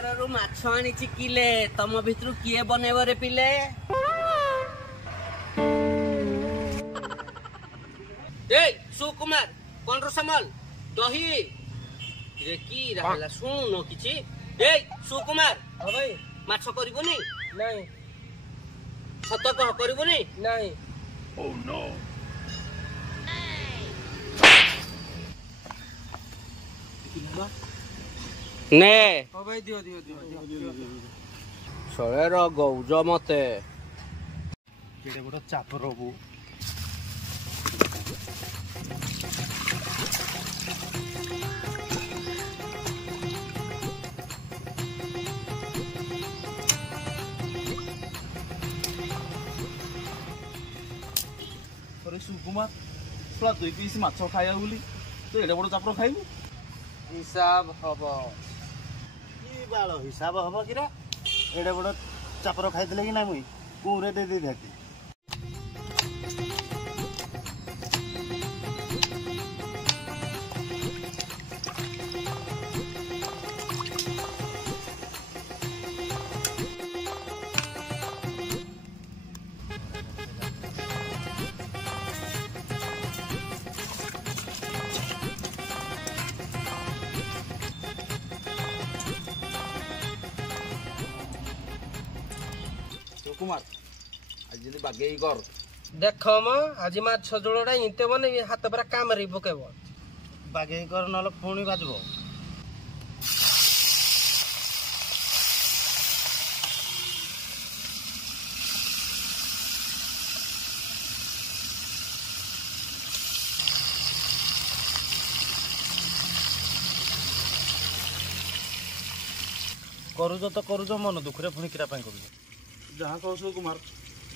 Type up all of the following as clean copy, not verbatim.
बजार माछ आनी किले तम भितर किए बनैब रे पिले सुकुमार कौन समल दही रे की रहला सुनो किछि सुकुमार हां भाई माछ करबोनी नहीं सत कह करबोनी नहीं ओह नो ने हां भाई दियो दियो दियो शळेर गौज मते केडे बड चाप रबु सुकुमार पूरा 2 पीस माछ खाया बोली तो एडे बड़ चापर खाइबू हिसाब हबो की बालो हिसाब हबो किरा एडे बड़ चापर खाइतले कि ना मुई कुरे दे दे देती कुमार आज बागे कर देख म आज माछ जोड़ोटा इंते बने हाथ पूरा काम रे पकेब बागे कर नल पुणी बाजबो करूज तो करूज मन दुख रे पुणी किरा पाई करूज जहाँ कह कुमार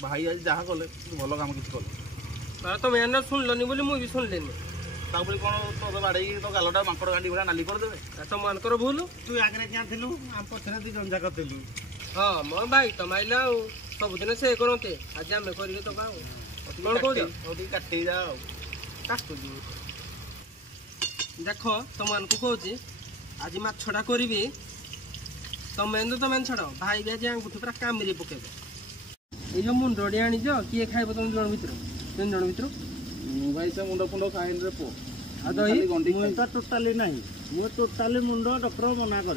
भाई आज जहाँ कले भल कम किसी कले तुम एने शुणलनि बोली मुझे शुणलेनि तापर कौन तो बाड़े तो गालटा माकड़ गांडी भाई नाली करदे तुम मानकर भूल तू आगे क्या थिलु हम पछरे दी जंजा करथिलु हां मो भाई तुम आइला सब दिन से करते आज आम करिए तो कौन कह काटे जाओ काटू देख तुम कहूँ आज माछटा करी तुम तुम छाड़ भाई भी आज आंगुठी पूरा काम पकेब ये मुंडी आनी किए खाइब तुम जन भर 3 जन भर भाई से मुंड फुंड खाइन रे पो मुई तो टोटाली नहीं मु टोटाली मुंड डॉक्टर मना कर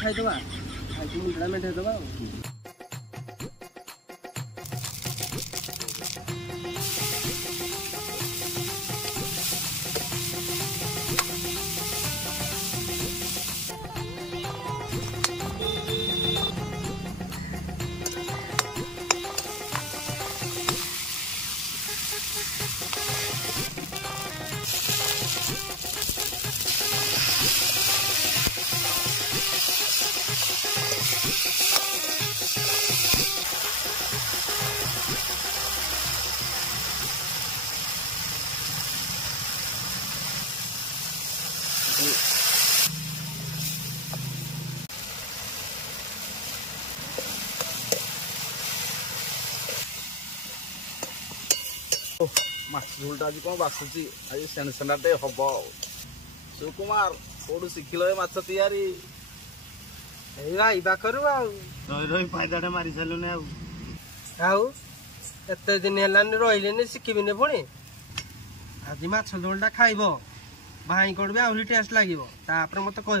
खाईदबा खाई मुंडा मेटेदबा माछ झोलटा आज कौन बासुची आज सेंडे हम सुकुमार कौटू शिखिल माछ तैयारी भाई पाखर रही रही फायदा मारी सारू एत दिन है रही शिखिबिनि पुणी आज माछ झोलटा खाइब भाई कौट भी आहरी टेस्ट लगे मत कह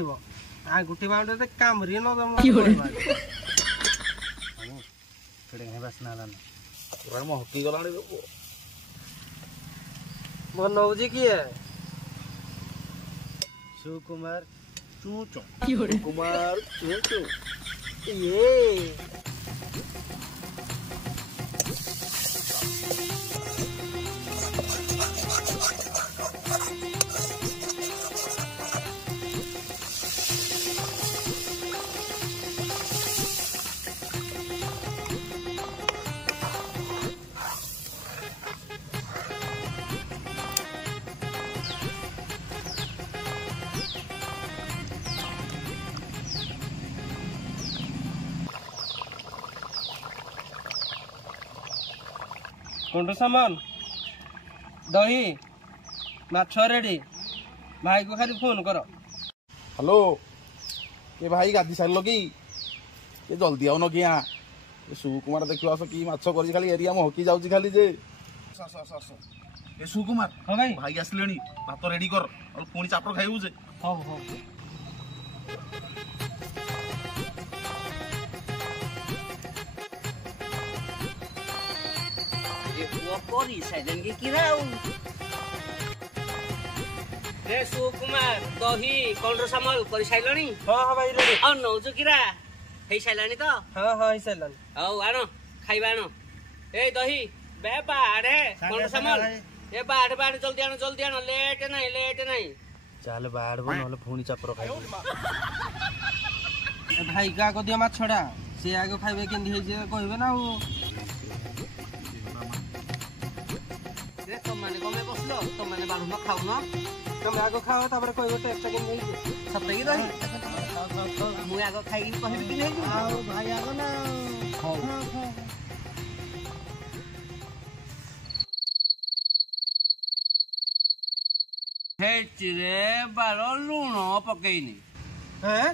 आंगुठी बाउंड काम बासना महकी गला मन हूँ किए सुकुमार चूचो कुमार ये कुंडू सामान दही माछ रेडी भाई को खाली फोन कर हेलो के भाई गाधी सार कि ये जल्दी आउन कि सुकुमार देख आस कि माछ कर खाली एरिया में हकी जाऊँ खाली जे ए सुकुमार हाँ भाई भाई आसले भात रेडी कर और पुणी चापर खाइबू जे हाँ हाँ सुकुमार दही कौन सामल कर सारे हाँ भाई रेडी और नौजु किरा हे सारे तो हाँ हाँ हिसाब हौ आण खाइबा आण ए दही बे बाढ़ कौन सामल ए बाढ़ बाढ़ जल्दी आण लेट नहीं ଚାଲେ ବାହାରବୁ ନହେଲେ ପୁଣି ଚାପର ଖାଇବୁ भाई का को दिया माछ छड़ा से आगे खाइबे केंदी हे जे कहबे ना रे तुम माने कमे बसलो तुम माने बाढ़ न खाउ न तुम आगे खाओ तापर कहबे तो एक्स्ट्रा केंदी हे सत्य की दही मु आगे खाइ कहबी कि नहीं ଆଉ ଭାଇ ଆଗ ନା हे चिरे बारो लूण पकईनी हैं